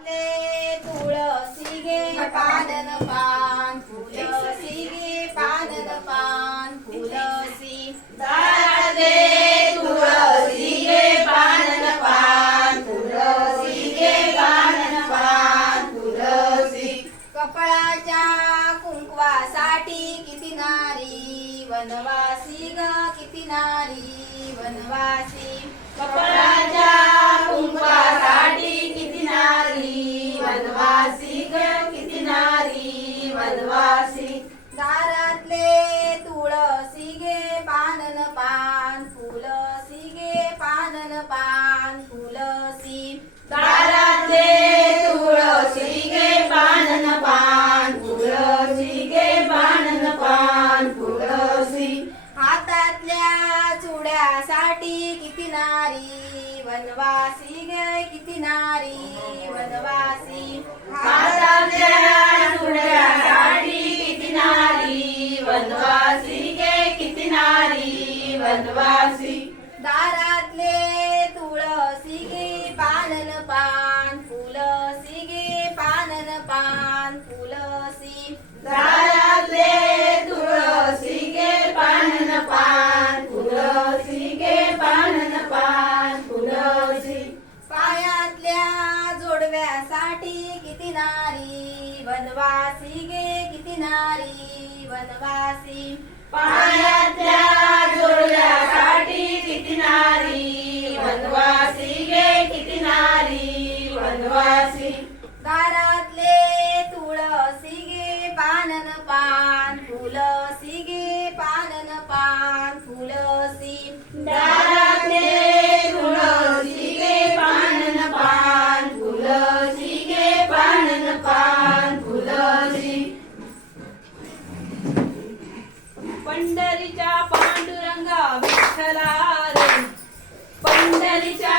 आपले तुळसी गे पानन पान गे पानन पान गे पानन पान गे पानन पान कपळाच्या कुंकवासाठी किती नारी वनवासी ग किती नारी वनवासी. कपळाच्या कुंकवासाठी Sanvasi. Yeah. वासी पाण्यातल्या जोडल्यासाठी किती नारी. वनवासी गे किती नारी. वनवासी पांडुरंगा विठ्ठला पंढरीच्या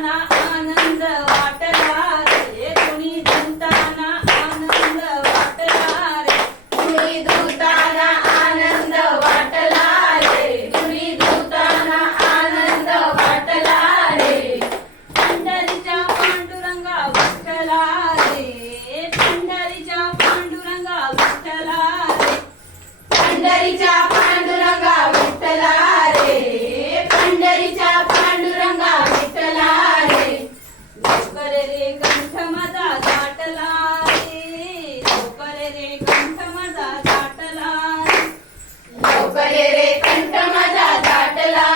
sana रे कंठ मजा दाटला रे लवकर रे कंठ मजा दाटला लवकर रे कंठ मजा दाटला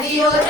adiós.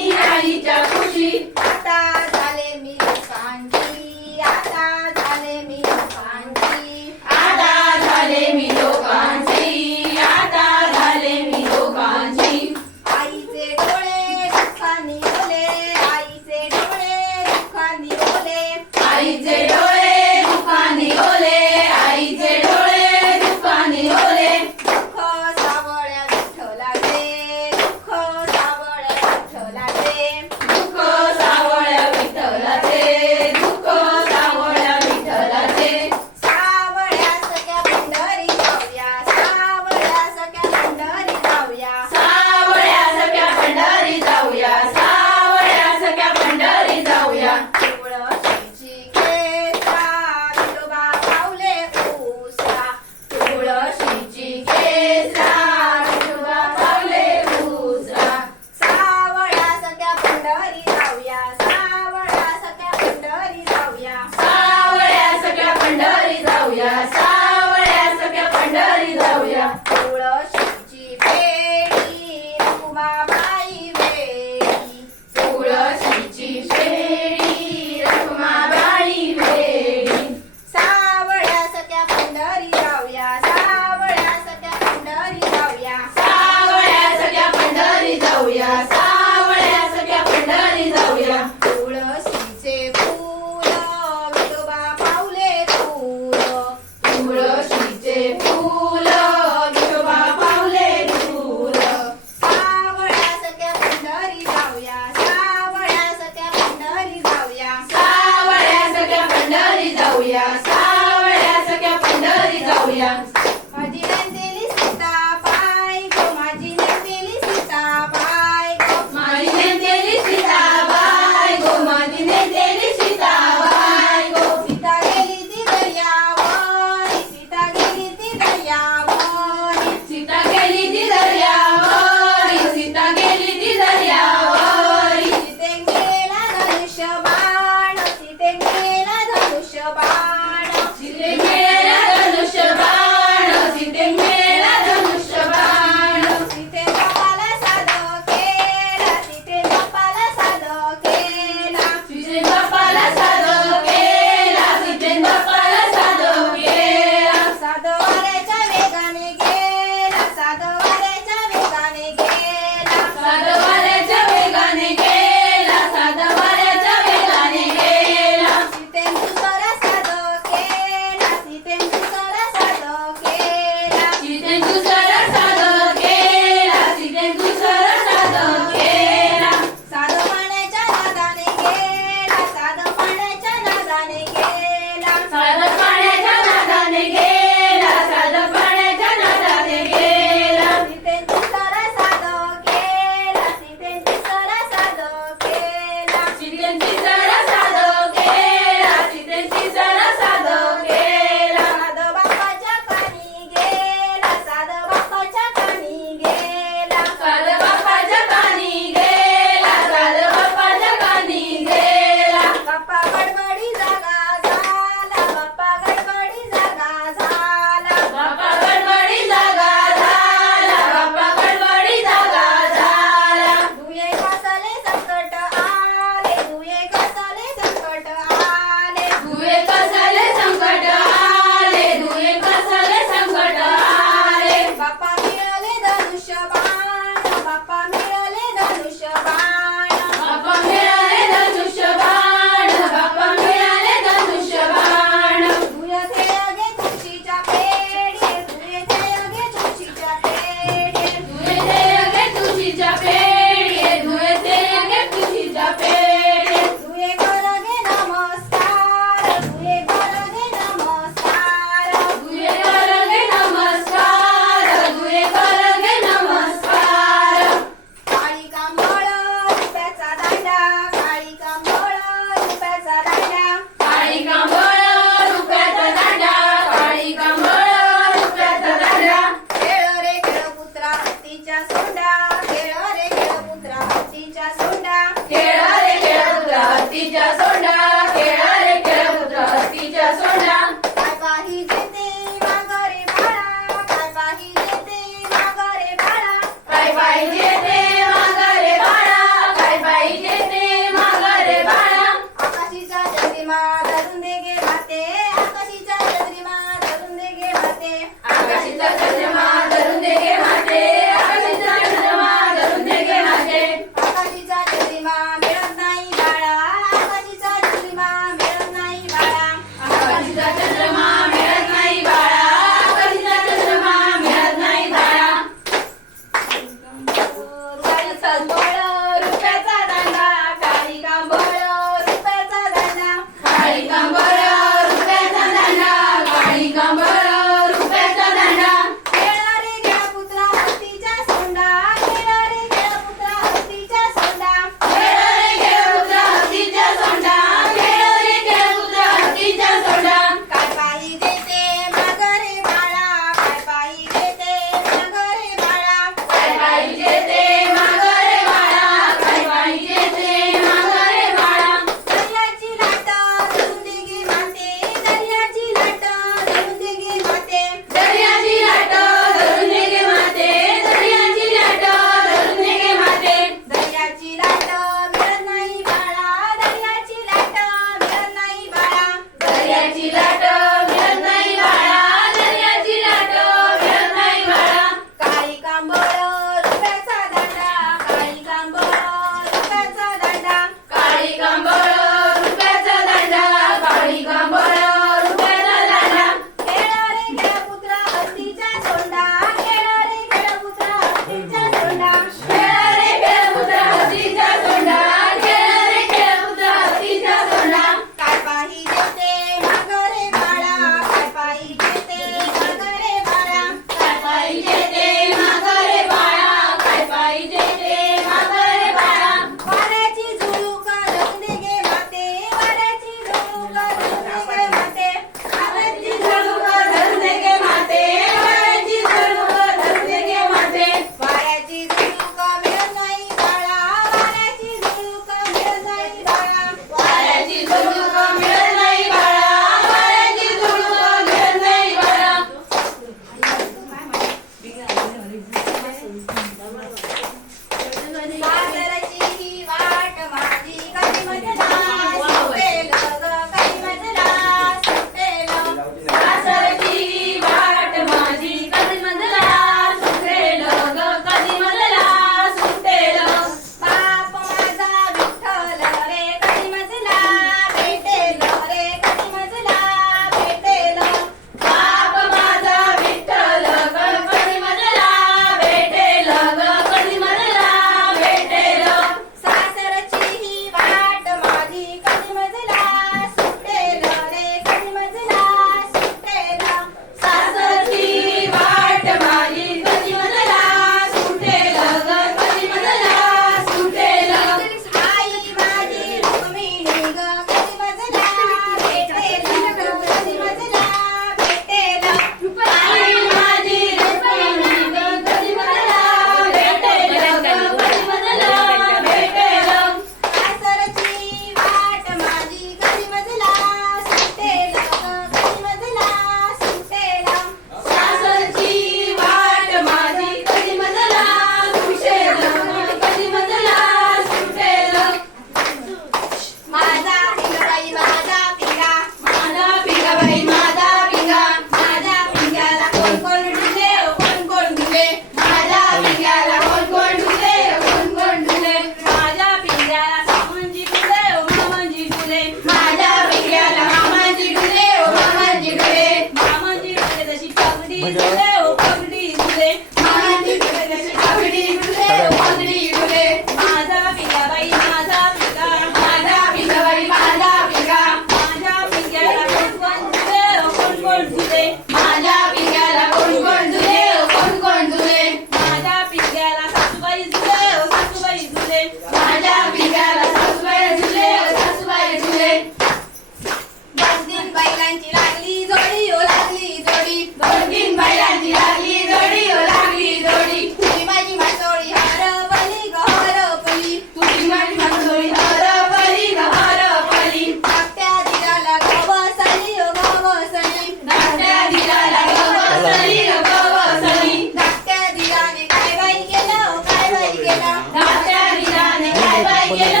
poner.